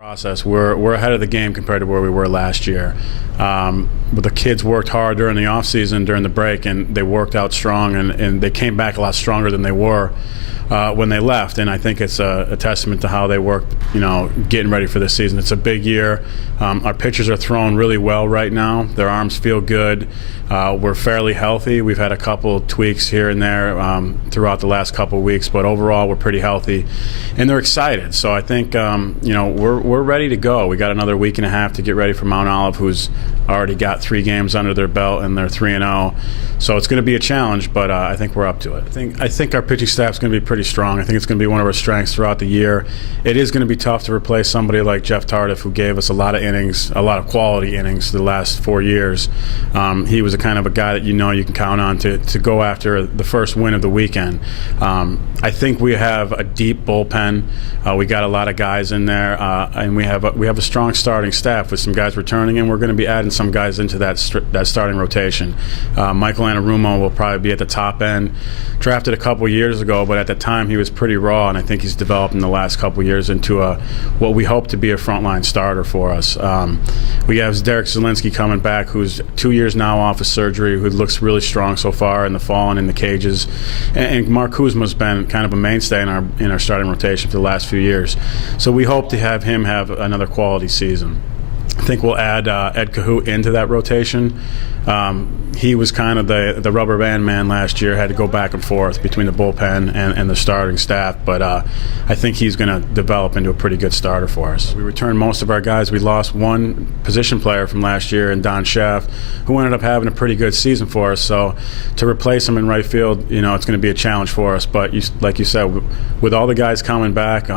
Process. We're ahead of the game compared to where we were last year. But the kids worked hard during the off season, during the break, and they worked out strong, and they came back a lot stronger than they were when they left. And I think it's a testament to how they worked, getting ready for this season. It's a big year. Our pitchers are throwing really well right now. Their arms feel good. We're fairly healthy. We've had a couple tweaks here and there throughout the last couple of weeks, but overall we're pretty healthy, and they're excited. So I think we're ready to go. We got another week and a half to get ready for Mount Olive, who's already got 3 games under their belt, and they're 3-0. So it's going to be a challenge, but I think we're up to it. I think our pitching staff is going to be pretty strong. I think it's going to be one of our strengths throughout the year. It is going to be tough to replace somebody like Jeff Tardif, who gave us a lot of innings, a lot of quality innings the last 4 years. He was a kind of a guy that you can count on to go after the first win of the weekend. I think we have a deep bullpen. We got a lot of guys in there, and we have a strong starting staff with some guys returning, and we're going to be adding some guys into that starting rotation. Michael Anarumo will probably be at the top end. Drafted a couple years ago, but at the time he was pretty raw, and I think he's developed in the last couple years into what we hope to be a frontline starter for us. We have Derek Zielinski coming back, who's 2 years now off of surgery, who looks really strong so far in the fall and in the cages. And Mark Kuzma's been kind of a mainstay in our starting rotation for the last few years. So we hope to have him have another quality season. I think we'll add Ed Cahoot into that rotation. He was kind of the rubber band man last year, had to go back and forth between the bullpen and the starting staff, but I think he's going to develop into a pretty good starter for us. We returned most of our guys. We lost one position player from last year in Don Schaff, who ended up having a pretty good season for us, so to replace him in right field, it's going to be a challenge for us, but like you said, with all the guys coming back,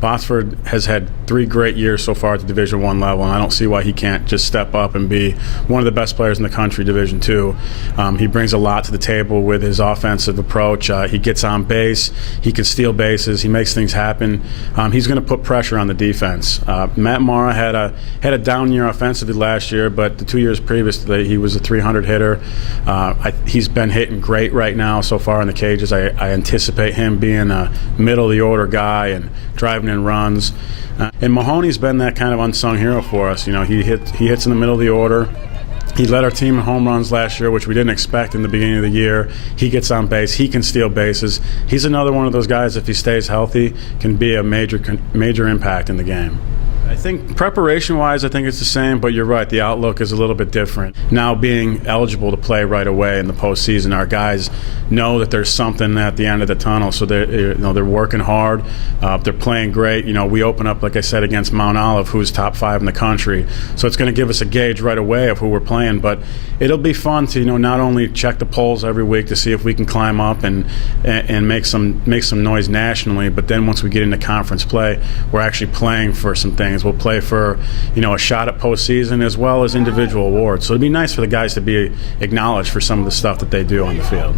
Botsford has had 3 great years so far at the Division I level, and I don't see why he can't just step up and be one of the best players in the country, Division II. He brings a lot to the table with his offensive approach. He gets on base. He can steal bases. He makes things happen. He's going to put pressure on the defense. Matt Mara had a down year offensively last year, but the 2 years previously he was a 300 hitter. He's been hitting great right now so far in the cages. I anticipate him being a middle of the order guy and driving in runs. And Mahoney's been that kind of unsung hero for us. He hits in the middle of the order. He led our team in home runs last year, which we didn't expect in the beginning of the year. He gets on base. He can steal bases. He's another one of those guys, if he stays healthy, can be a major impact in the game. I think preparation-wise, I think it's the same, but you're right, the outlook is a little bit different. Now being eligible to play right away in the postseason, our guys know that there's something at the end of the tunnel, so they're working hard. They're playing great. We open up, like I said, against Mount Olive, who's top 5 in the country, so it's going to give us a gauge right away of who we're playing. But it'll be fun to not only check the polls every week to see if we can climb up and make some noise nationally, but then once we get into conference play, we're actually playing for some things. We'll play for a shot at postseason as well as individual awards. So it'd be nice for the guys to be acknowledged for some of the stuff that they do on the field.